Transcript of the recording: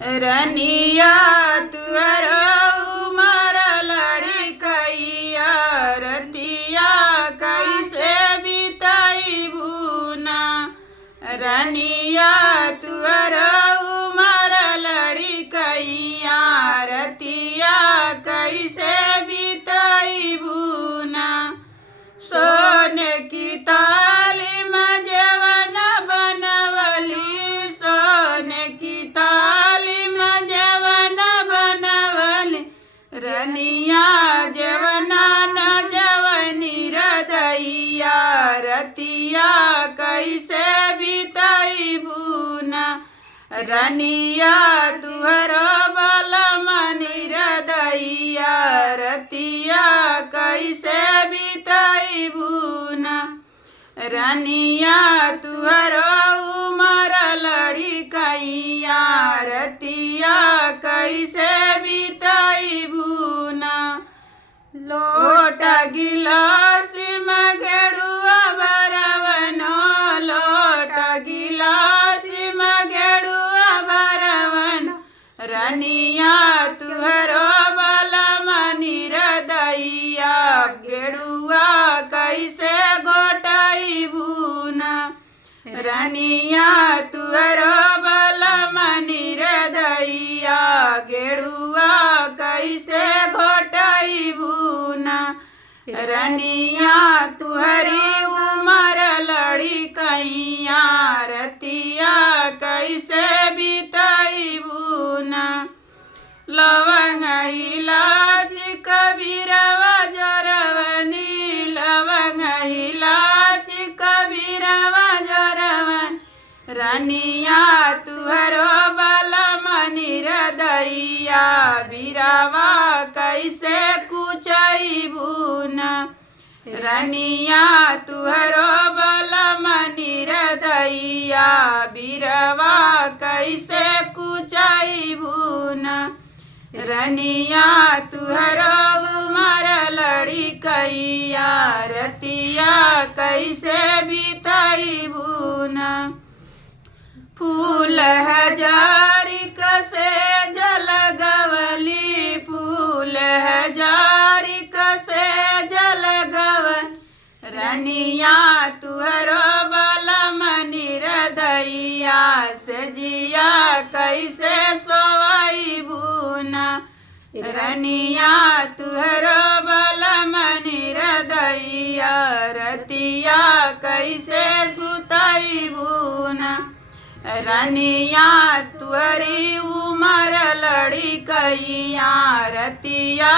रनिया तुअर उमर लड़कैया रतिया कैसे बितैबू ना। रनिया तुअर उमर लड़कैया रतिया कैसे बितैबू ना। सोन की ताली में जवन बनवली सोन की ताली में जवन बनवली रनिया जवना न जवनी रदैया रतिया कैसे बितैबू ना। रनिया तुहर बलमनी रदैया रतिया कैसे बितैबू ना। रनिया तुहर उमर लड़कैया रतिया कैसे बितैबू ना। लोट गिलास में घेड़ुआ भरवन लोट गिलास में घेड़ुआ भरवन रनिया तुहर बलमनी रदैया घेड़ुआ कैसे घोटैबू ना। रनिया तुहर बलमनी रदैया घेड़ुआ कैसे घोटैबू ना। रनिया तुहरी उमर लड़कैया रतिया कैसे बितैबू ना। लवंग इलायची कबीरवा जरवनी लवंग इलायची कबीरवा जरवन रनिया तुहरो बलमनी रदैया बीरवा कैसे कुचैबू ना। रनिया तुहरो बलमनी रदैया बीरवा कैसे कुचैबू ना। रनिया तुहर उमर लड़कैया रतिया कैसे बितैबू ना। फूल हजारी कसे जल गवली फूल हजारी कसे जल गवन रनिया तुहर बलमनी रदैया सजिया कैसे सोवैबू ना। रनिया तुहर बलमनी रदैया रतिया कैसे सुतैबू ना। रनिया तुहरी उमर लड़कैया रतिया